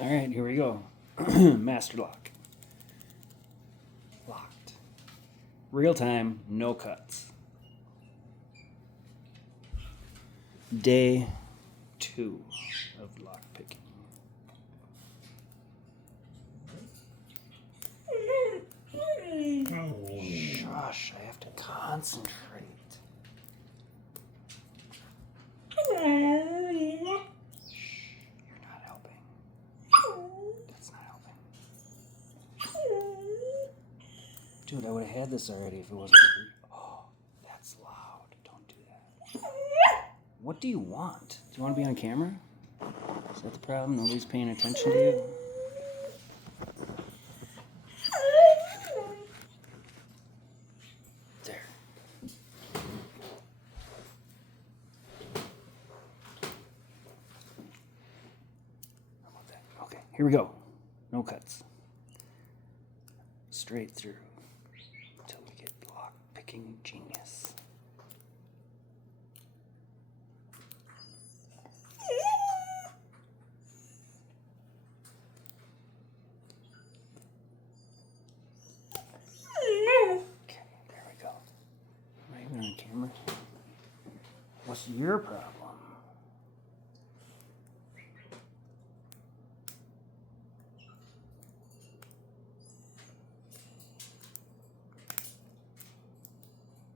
All right, here we go. Master lock. Locked. Real time, no cuts. Day 2 of lock picking. Shush, I have to concentrate. Shh, you're not helping. That's not helping. Dude, I would have had this already if it wasn't for... Oh, that's loud. Don't do that. What do you want? Do you want to be on camera? Is that the problem? Nobody's paying attention to you? There. How about that? Okay, here we go. No cuts. Straight through until we get lock picking genius. Okay, there we go. Am I even on camera? What's your problem?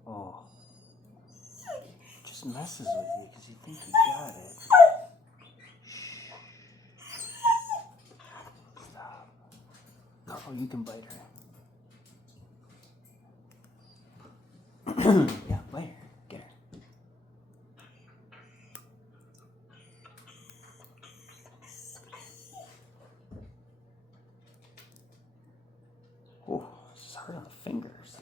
Oh. Just messes with you because you think you got it. Stop. Oh, you can bite her. Yeah, bite her. Get her. Oh, it's hard on the fingers.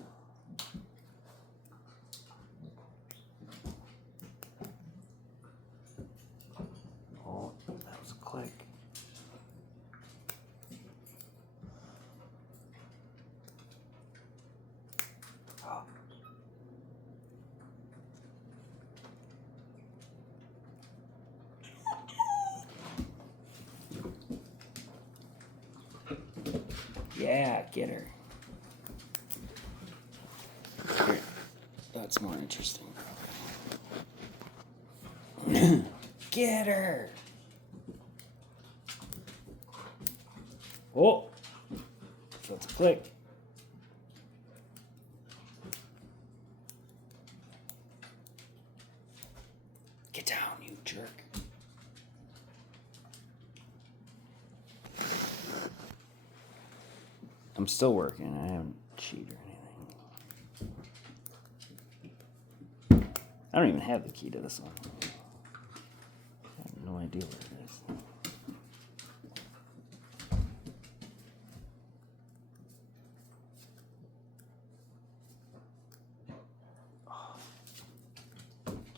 Oh, that was a click. Oh. Yeah, get her. Here. That's more interesting. Get her. Oh, so it's a click. Get down, you jerk. I'm still working. I haven't cheated or anything. I don't even have the key to this one. I have no idea where it is. Oh,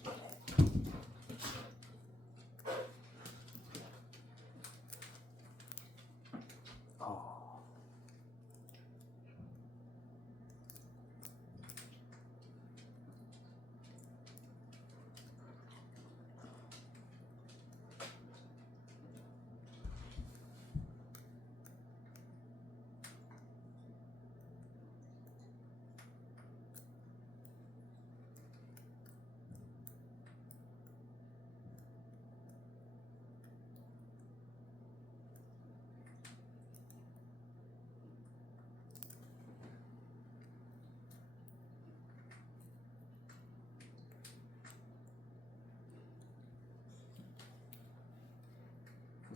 get it. Oh.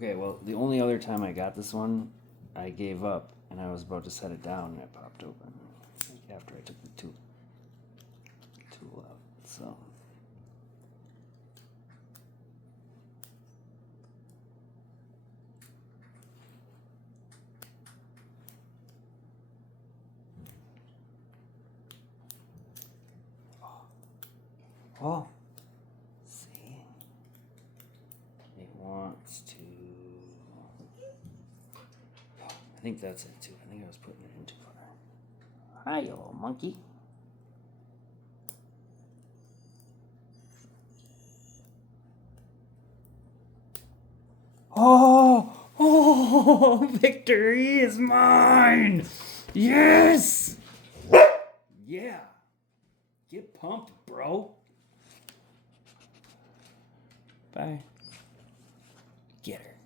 Okay, well, the only other time I got this one, I gave up and I was about to set it down and it popped open after I took the tool out. So. Oh. See? It wants to. I think that's it too. I think I was putting it in too far. Hi, you little monkey. Oh, Oh, victory is mine! Yes! Yeah. Get pumped, bro. Bye. Get her.